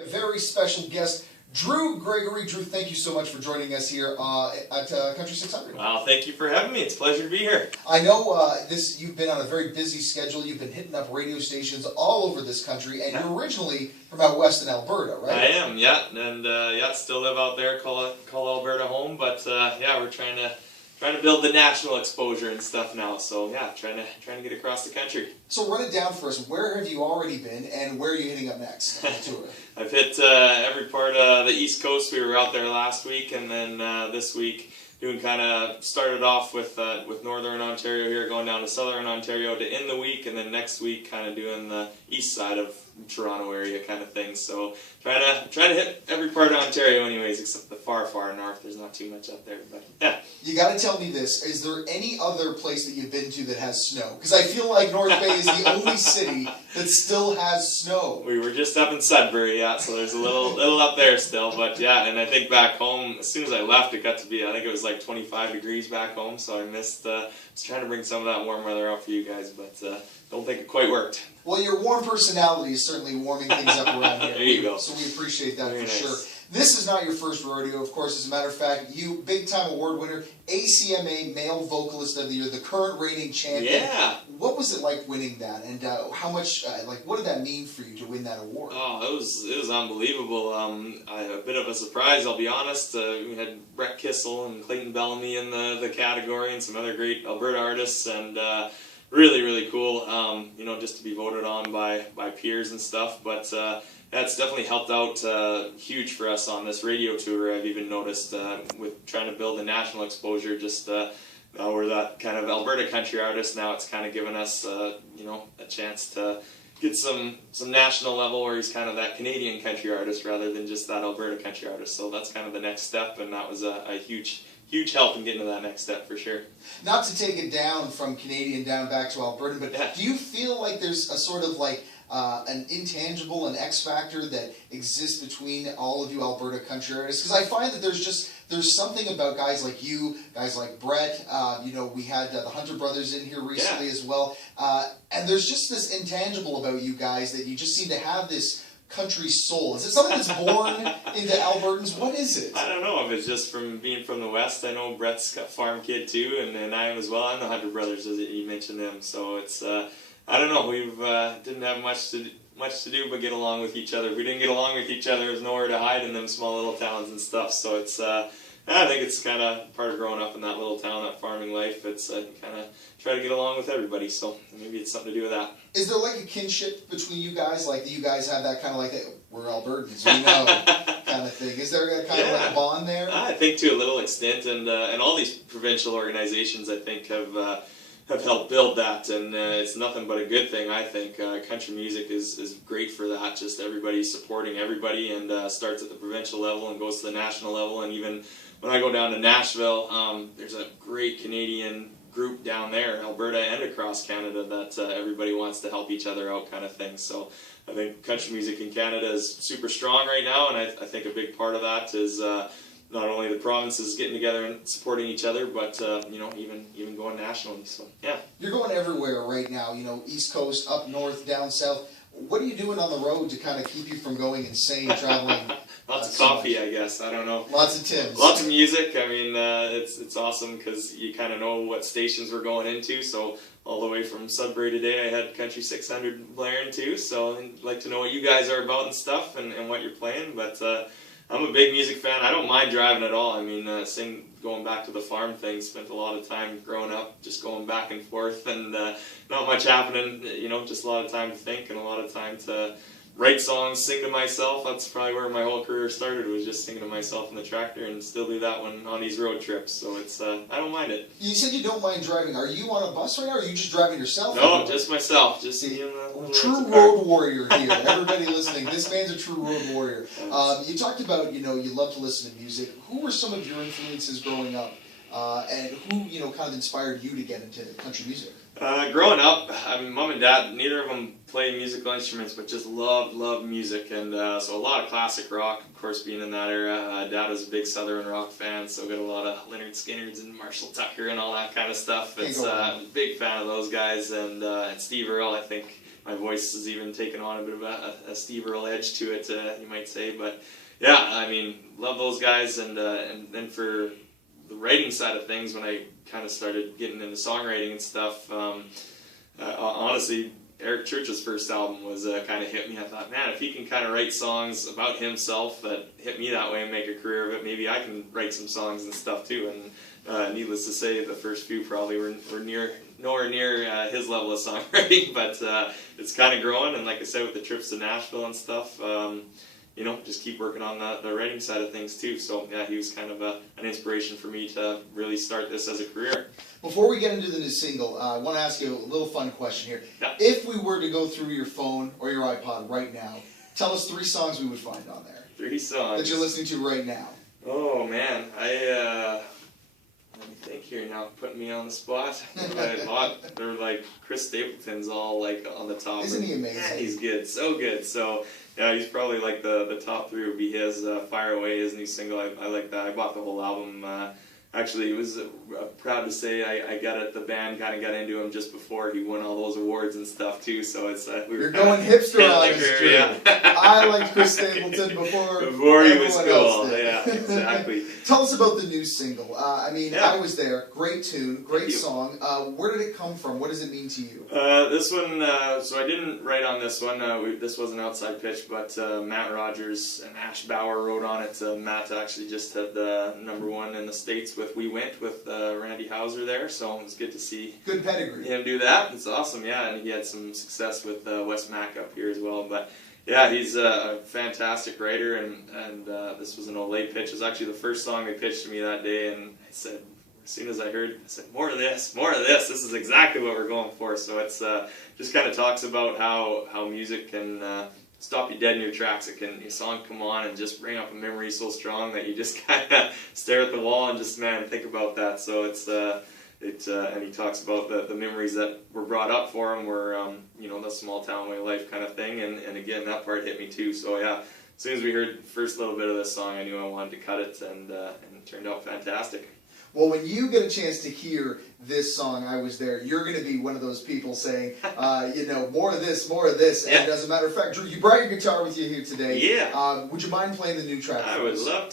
A very special guest, Gregory. Drew, thank you so much for joining us here at Country 600. Well, thank you for having me. It's a pleasure to be here. I know you've been on a very busy schedule. You've been hitting up radio stations all over this country, and you're originally from out west in Alberta, right? I am, yeah, and still live out there. Call Alberta home, but yeah, we're trying to build the national exposure and stuff now. So yeah, trying to get across the country. So run it down for us. Where have you already been, and where are you hitting up next on the tour? I've hit every part of the East Coast. We were out there last week, and then this week doing started off with Northern Ontario here, going down to Southern Ontario to end the week, and then next week kind of doing the east side of Toronto area kind of thing. So trying to hit every part of Ontario anyways, except the far north. There's not too much up there, but yeah. You got to tell me this: is there any other place that you've been to that has snow? Because I feel like North Bay is the only city that still has snow. We were just up in Sudbury, yeah, so there's a little up there still, but yeah. And I think back home, as soon as I left, it got to be, I think it was like 25 degrees back home, so I missed. I was trying to bring some of that warm weather out for you guys, but don't think it quite worked. Well, your warm personality is certainly warming things up around here. There you go. So we appreciate that Very for nice. sure. This is not your first rodeo, of course. As a matter of fact, you big-time award winner, ACMA Male Vocalist of the Year, the current reigning champion. Yeah. What was it like winning that, and how much, what did that mean for you to win that award? Oh, it was unbelievable. A bit of a surprise, I'll be honest. We had Brett Kissel and Clayton Bellamy in the category, and some other great Alberta artists, and really cool. You know, just to be voted on by peers and stuff, but. That's definitely helped out huge for us on this radio tour. I've even noticed with trying to build a national exposure. Just we're that kind of Alberta country artist now. It's kind of given us you know, a chance to get some national level where he's kind of that Canadian country artist rather than just that Alberta country artist. So that's kind of the next step, and that was a huge help in getting to that next step for sure. Not to take it down from Canadian down back to Alberta, but do you feel like there's a sort of like an intangible, an X factor that exists between all of you Alberta country artists? Because I find that there's something about guys like you, guys like Brett. You know, we had the Hunter brothers in here recently as well, and there's just this intangible about you guys that you just seem to have this country soul. Is it something that's born into Albertans? What is it? I don't know if it's just from being from the West. I know Brett's got farm kid too, and I am as well. I'm the Hunter brothers, as you mentioned them. So it's I don't know. We've didn't have much to do but get along with each other. If we didn't get along with each other, there's nowhere to hide in them small little towns and stuff. So it's I think it's kind of part of growing up in that little town, that farming life. It's kind of try to get along with everybody. So maybe it's something to do with that. Is there like a kinship between you guys? Like you guys have that kind of like we're Albertans, we know kind of thing. Is there a kind of like a bond there? I think to a little extent, and all these provincial organizations, I think, have helped build that, and it's nothing but a good thing. I think country music is great for that. Just everybody supporting everybody, and starts at the provincial level and goes to the national level. And even when I go down to Nashville, there's a great Canadian group down there, Alberta and across Canada, that everybody wants to help each other out, kind of thing. So I think country music in Canada is super strong right now, and I think a big part of that is not only the provinces getting together and supporting each other, but you know, even going nationally. So yeah, you're going everywhere right now. You know, East Coast, up north, down south. What are you doing on the road to kind of keep you from going insane traveling? Lots of coffee, I guess. I don't know. Lots of Tims. Lots of music. I mean, it's awesome because you kind of know what stations we're going into. So all the way from Sudbury today, I had Country 600 blaring too. So I'd like to know what you guys are about and stuff, and what you're playing. But I'm a big music fan. I don't mind driving at all. I mean, going back to the farm thing, spent a lot of time growing up just going back and forth, and not much happening, you know, just a lot of time to think and a lot of time to write songs, sing to myself. That's probably where my whole career started, was just singing to myself in the tractor, and still do that one on these road trips. So it's I don't mind it. You said you don't mind driving. Are you on a bus right now, or are you just driving yourself? No, just myself. Just true road warrior here. Everybody listening, this man's a true road warrior. You talked about, you know, you love to listen to music. Who were some of your influences growing up, and who, you know, kind of inspired you to get into country music? Growing up, I mean, mom and dad, neither of them play musical instruments, but just loved music, and so a lot of classic rock, of course, being in that era. Dad was a big Southern rock fan, so got a lot of Leonard Skinner's and Marshall Tucker and all that kind of stuff. It's big fan of those guys, and Steve Earle, I think, my voice has even taken on a bit of a Steve Earle edge to it, you might say. But yeah, I mean, love those guys, and then for the writing side of things, when I kind of started getting into songwriting and stuff, honestly, Eric Church's first album was kind of hit me. I thought, man, if he can kind of write songs about himself that hit me that way and make a career of it, maybe I can write some songs and stuff too. And needless to say, the first few probably were nowhere near his level of songwriting, but it's kind of growing. And like I said, with the trips to Nashville and stuff, you know, just keep working on the writing side of things too. So yeah, he was kind of an inspiration for me to really start this as a career. Before we get into the new single, I want to ask you a little fun question here. Yeah. If we were to go through your phone or your iPod right now, tell us 3 songs we would find on there. 3 songs that you're listening to right now. Oh man, let me think here now, putting me on the spot. They're like Chris Stapleton's all like on the top. Isn't he amazing? Yeah, he's good, so good. So yeah, he's probably like the top 3 would be his Fire Away, his new single. I like that. I bought the whole album. Actually, it was proud to say I got it. The band kind of got into him just before he won all those awards and stuff too. So it's you're going hipster on us, Drew. Yeah. I liked Chris Stapleton before he was cool. Else did. Yeah, exactly. Tell us about the new single. I mean, yeah. I was there. Great tune, great song. Where did it come from? What does it mean to you? This one, so I didn't write on this one. This was an outside pitch, but Matt Rogers and Ash Bauer wrote on it. Matt actually just had #1 in the States with We Went with Randy Houser there, so it was good to see good pedigree. Him do that. It's awesome, yeah, and he had some success with Wes Mack up here as well. But yeah, he's a fantastic writer, and this was an Olay pitch. It was actually the first song they pitched to me that day, and I said, as soon as I heard, I said, more of this, this is exactly what we're going for. So it's just kind of talks about how music can stop you dead in your tracks. Your song come on and just bring up a memory so strong that you just kind of stare at the wall and just, man, think about that. So it's and he talks about the memories that were brought up for him were, you know, the small town way of life kind of thing. And again, that part hit me too. So yeah, as soon as we heard the first little bit of this song, I knew I wanted to cut it, and it turned out fantastic. Well, when you get a chance to hear this song, I Was There, you're going to be one of those people saying, you know, more of this. Yeah. And as a matter of fact, Drew, you brought your guitar with you here today. Yeah. Would you mind playing the new track? I would love